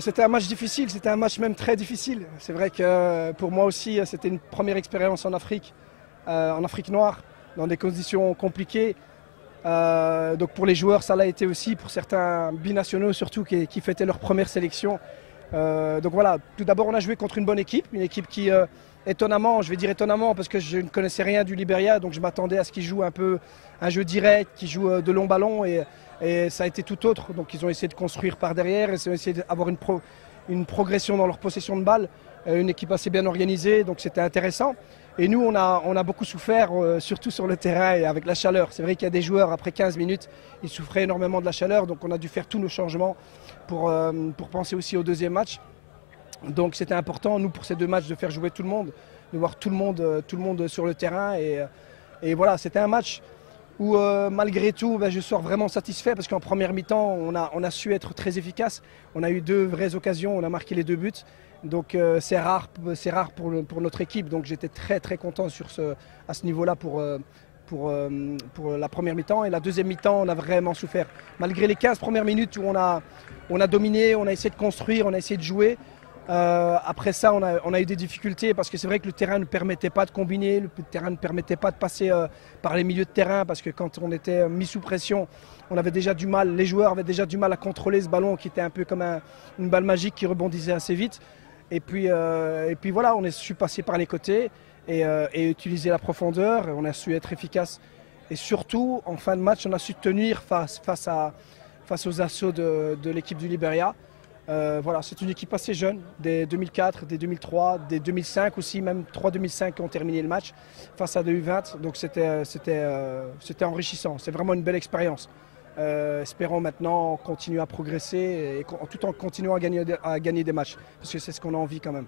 C'était un match difficile, c'était un match même très difficile. C'est vrai que pour moi aussi, c'était une première expérience en Afrique noire, dans des conditions compliquées. Donc pour les joueurs, ça l'a été aussi, pour certains binationaux surtout qui fêtaient leur première sélection. Donc voilà, tout d'abord on a joué contre une bonne équipe, une équipe qui étonnamment, je vais dire étonnamment parce que je ne connaissais rien du Libéria, donc je m'attendais à ce qu'ils jouent un peu un jeu direct, qu'ils jouent de longs ballons et ça a été tout autre. Donc ils ont essayé de construire par derrière, ils ont essayé d'avoir une progression dans leur possession de balle, une équipe assez bien organisée, donc c'était intéressant. Et nous, on a beaucoup souffert, surtout sur le terrain et avec la chaleur. C'est vrai qu'il y a des joueurs, après 15 minutes, ils souffraient énormément de la chaleur, donc on a dû faire tous nos changements pour penser aussi au deuxième match. Donc c'était important, nous, pour ces deux matchs, de faire jouer tout le monde, de voir tout le monde sur le terrain. Et voilà, c'était un match où, malgré tout, je sors vraiment satisfait parce qu'en première mi-temps, on a su être très efficace. On a eu deux vraies occasions, on a marqué les deux buts. Donc c'est rare pour notre équipe. Donc j'étais très très content à ce niveau-là pour la première mi-temps. Et la deuxième mi-temps, on a vraiment souffert. Malgré les 15 premières minutes où on a dominé, on a essayé de construire, on a essayé de jouer. Après ça, on a eu des difficultés parce que c'est vrai que le terrain ne permettait pas de combiner, le terrain ne permettait pas de passer par les milieux de terrain parce que quand on était mis sous pression, on avait déjà du mal, les joueurs avaient déjà du mal à contrôler ce ballon qui était un peu comme une balle magique qui rebondissait assez vite. Et puis voilà, on a su passer par les côtés et utiliser la profondeur, on a su être efficace. Et surtout, en fin de match, on a su tenir face aux assauts de l'équipe du Libéria. Voilà, c'est une équipe assez jeune, des 2004, des 2003, des 2005 aussi, même 3 2005 qui ont terminé le match face à des U20. Donc c'était enrichissant, c'est vraiment une belle expérience. Espérons maintenant continuer à progresser tout en continuant à gagner des matchs, parce que c'est ce qu'on a envie quand même.